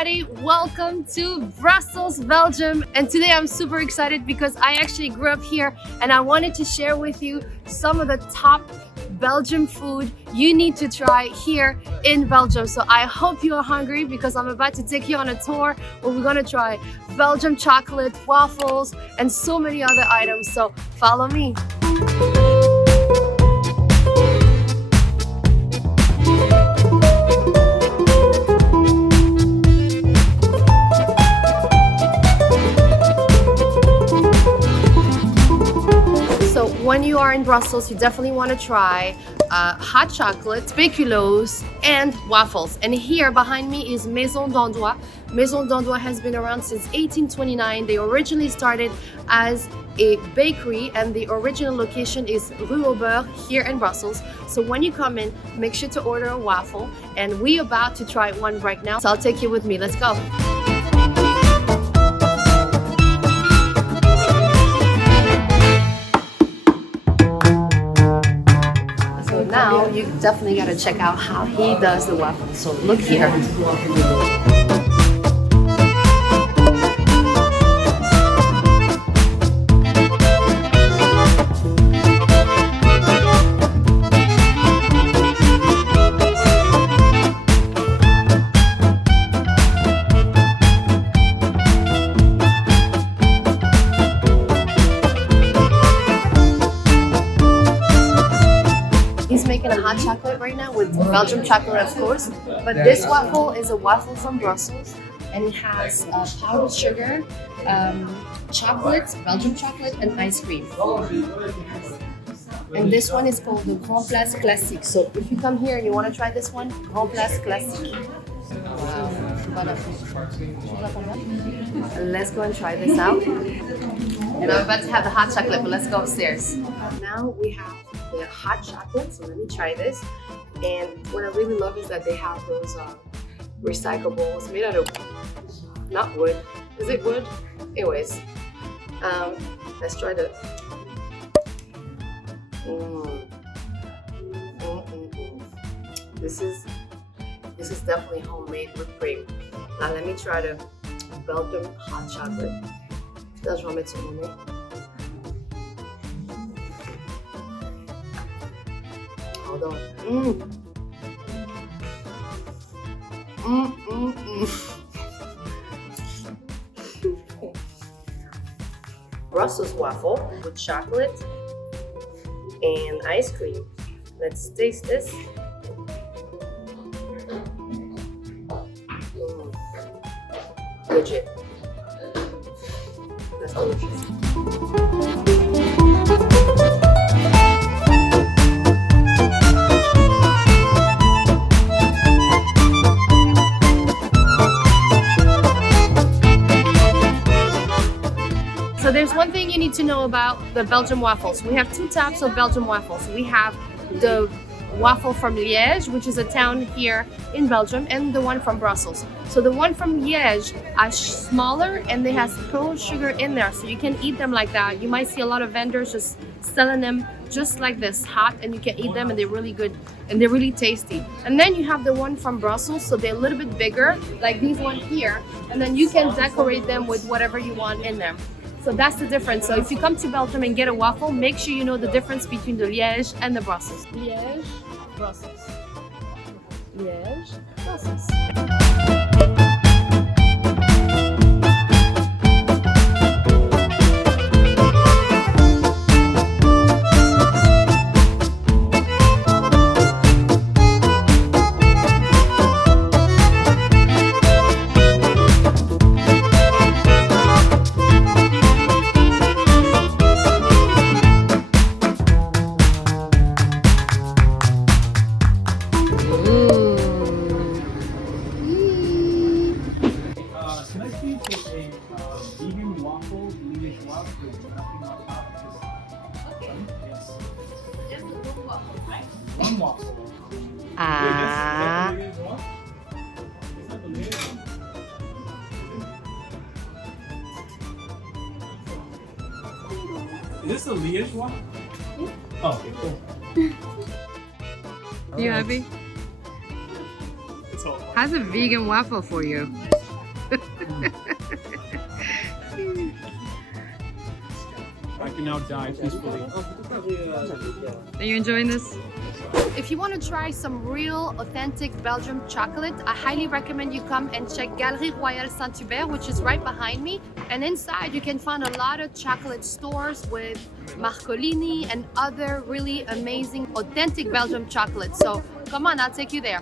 everybody, welcome to Brussels, Belgium. And today I'm super excited because I actually grew up here and I wanted to share with you some of the top Belgian food you need to try here in Belgium. So I hope you are hungry because I'm about to take you on a tour where we're gonna try Belgian chocolate, waffles, and so many other items. So follow me. When you are in Brussels, you definitely want to try hot chocolate, spéculoos, and waffles. And here behind me is Maison d'Andois. Maison d'Andois has been around since 1829. They originally started as a bakery and the original location is Rue au Beurre here in Brussels. So when you come in, make sure to order a waffle. And we're about to try one right now. So I'll take you with me. Let's go. Now you definitely got to check out how he does the waffle. So look here. He's making a hot chocolate right now with Belgian chocolate, of course. But this waffle is a waffle from Brussels, and it has powdered sugar, chocolate, Belgian chocolate, and ice cream. And this one is called the Grand Place Classique. So if you come here and you want to try this one, Grand Place Classique. Wow. Let's go and try this out. And I'm about to have the hot chocolate, but let's go upstairs. Now we have the hot chocolate, so let me try this. And what I really love is that they have those recyclables made out of, not wood, is it wood? Anyways, let's try the, This is definitely homemade whipped cream. Now let me try the Belgian hot chocolate. Là, je vais en mettre sur mon nez. Hold on. Brussels waffle with chocolate and ice cream. Let's taste this. Legit. That's delicious. So there's one thing you need to know about the Belgian waffles. We have two types of Belgian waffles. We have the waffle from Liège, which is a town here in Belgium, and the one from Brussels. So the one from Liège are smaller and they have pearl sugar in there, so you can eat them like that. You might see a lot of vendors just selling them just like this, hot, and you can eat them and they're really good and they're really tasty. And then you have the one from Brussels, so they're a little bit bigger, like these one here, and then you can decorate them with whatever you want in them. So that's the difference. So if you come to Belgium and get a waffle, make sure you know the difference between the Liège and the Brussels. Liège, Brussels. Liège, Brussels. Vegan waffle, English waffle with nothing on top. Okay. Yes. Just one waffle, right? One waffle. Ah. Wait, is that the latest one? Is this the Liège one? Oh, okay, cool. You happy? It's all. How's a vegan waffle for you? can now die peacefully. Are you enjoying this? If you want to try some real authentic Belgian chocolate, I highly recommend you come and check Galerie Royale Saint-Hubert, which is right behind me. And inside you can find a lot of chocolate stores with Marcolini and other really amazing authentic Belgian chocolate. So come on, I'll take you there.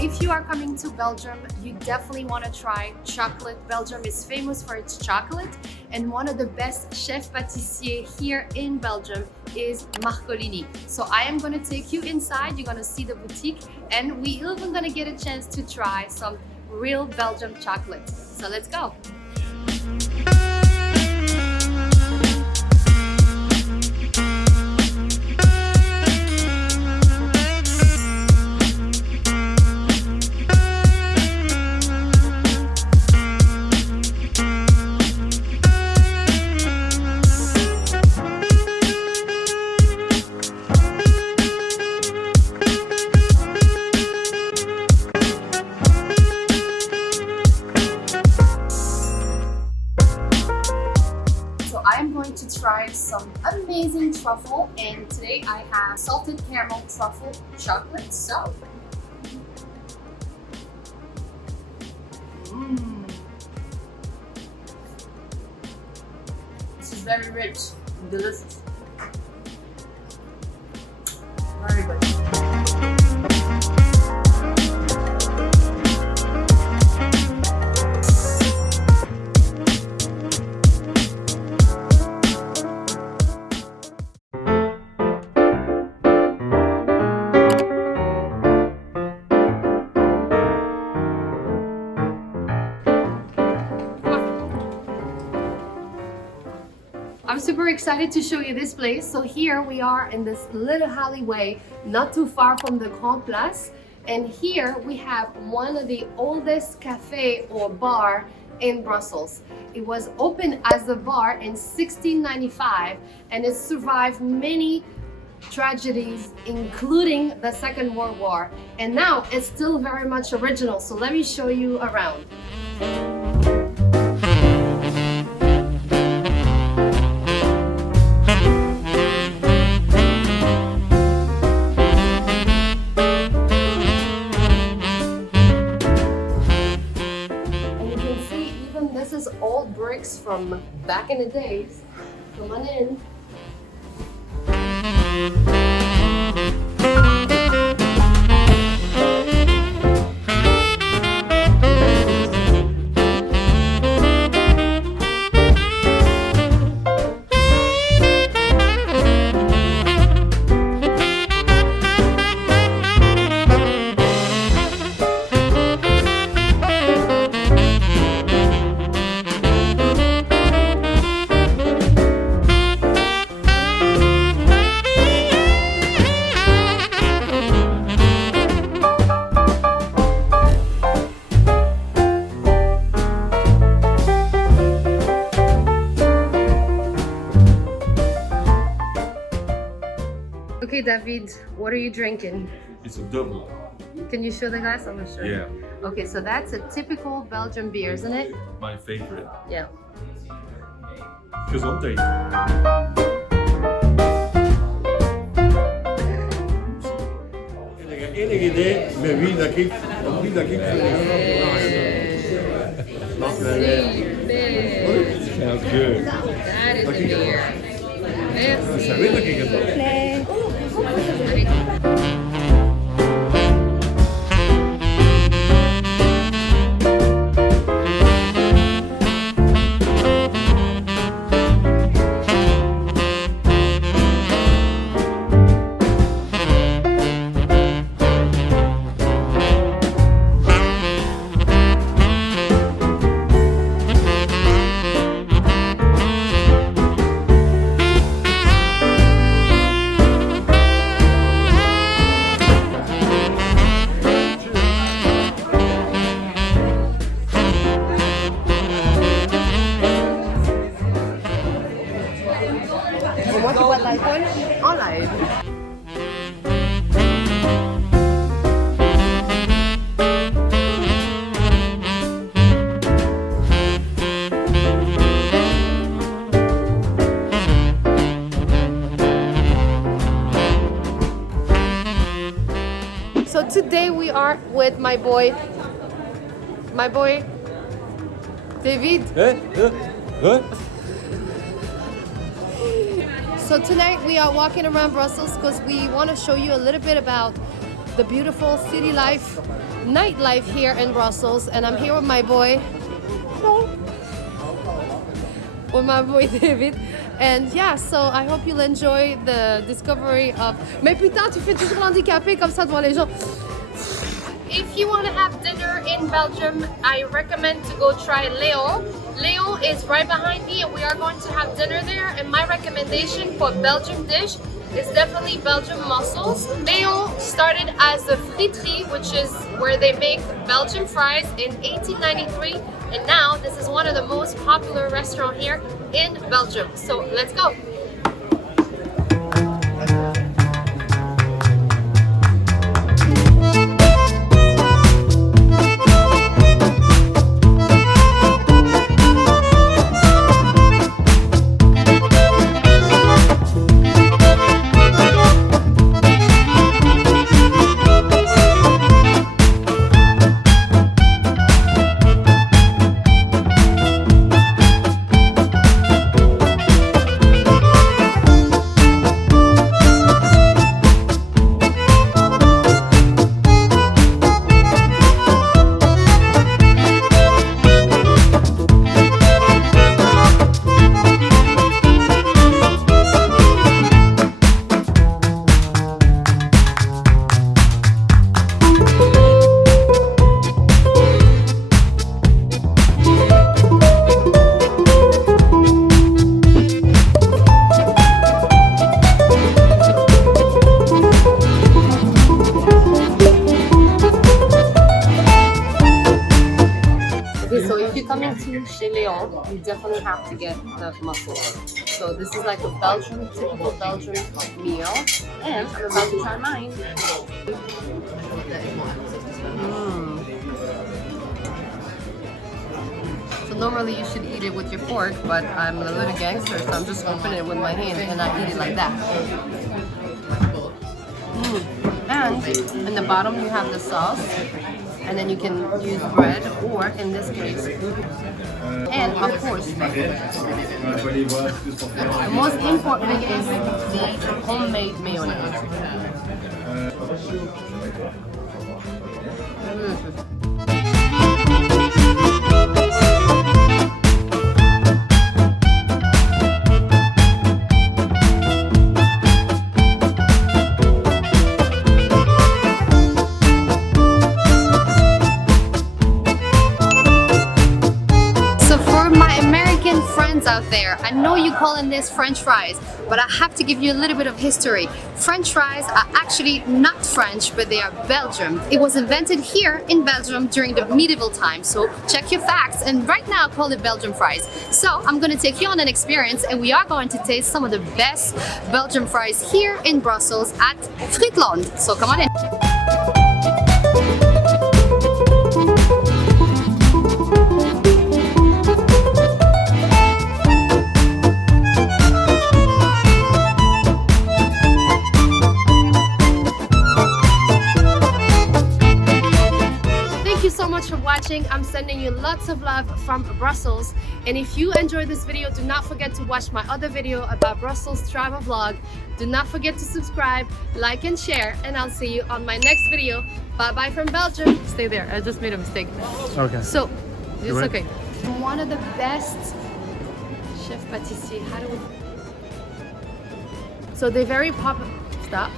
If you are coming to Belgium, you definitely want to try chocolate. Belgium is famous for its chocolate, and one of the best chef pâtissiers here in Belgium is Marcolini. So I am going to take you inside, you're going to see the boutique, and we even going to get a chance to try some real Belgian chocolate. So let's go. I'm going to try some amazing truffle, and today I have salted caramel truffle chocolate. So, this is very rich and delicious. Very good. I'm super excited to show you this place. So here we are in this little alleyway, not too far from the Grand Place. And here we have one of the oldest cafe or bar in Brussels. It was opened as a bar in 1695 and it survived many tragedies, including the Second World War. And now it's still very much original. So let me show you around. Old bricks from back in the days. Come on in. Okay, David, what are you drinking? It's a double. Can you show the glass? I'm not sure. Yeah. Okay, so that's a typical Belgian beer, isn't it? My favorite. Yeah. Gezondheid. Enig idee met wie dat ik voor die vragen. Sounds good. That is the beer. Ze weet dat ik het doe. start with my boy David. So tonight we are walking around Brussels because we want to show you a little bit about the beautiful city life, nightlife here in Brussels. And I'm here with my boy, David. And yeah, so I hope you'll enjoy the discovery of... Mais putain, tu fais toujours l'handicapé comme ça devant les gens. If you want to have dinner in Belgium, I recommend to go try Léon. Léon is right behind me and we are going to have dinner there. And my recommendation for Belgian dish is definitely Belgian mussels. Léon started as a friterie, which is where they make Belgian fries in 1893. And now this is one of the most popular restaurants here in Belgium. So let's go. Okay, so if you're coming to Chez Léon, you definitely have to get the mussels. So this is like a typical Belgian meal, and I'm about to try mine. So normally you should eat it with your fork, but I'm a little gangster, so I'm just opening it with my hand and I eat it like that. And in the bottom you have the sauce. And then you can use bread, or in this case, and of course, the most important thing is the homemade mayonnaise. Out there, I know you calling this French fries, but I have to give you a little bit of history. French fries are actually not French, but they are Belgium. It was invented here in Belgium during the medieval times, so check your facts. And right now I call it Belgian fries. So I'm going to take you on an experience and we are going to taste some of the best Belgian fries here in Brussels at Friesland. So come on in. For watching. I'm sending you lots of love from Brussels, and if you enjoyed this video, do not forget to watch my other video about Brussels travel vlog. Do not forget to subscribe, like and share, and I'll see you on my next video. Bye bye from Belgium. Stay there, I just made a mistake. Okay, so it's okay. One of the best chef pâtissier. How do we... So they're very popular. Stop.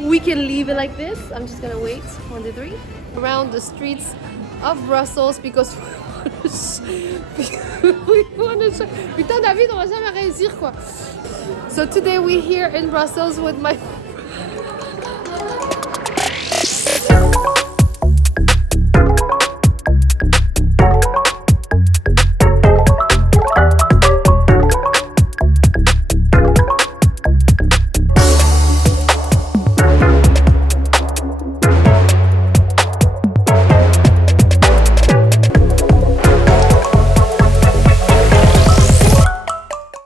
We can leave it like this. I'm just gonna wait. 1, 2, 3. Around the streets of Brussels because we want to... Putain, David, on va jamais réussir quoi. So today we're here in Brussels with my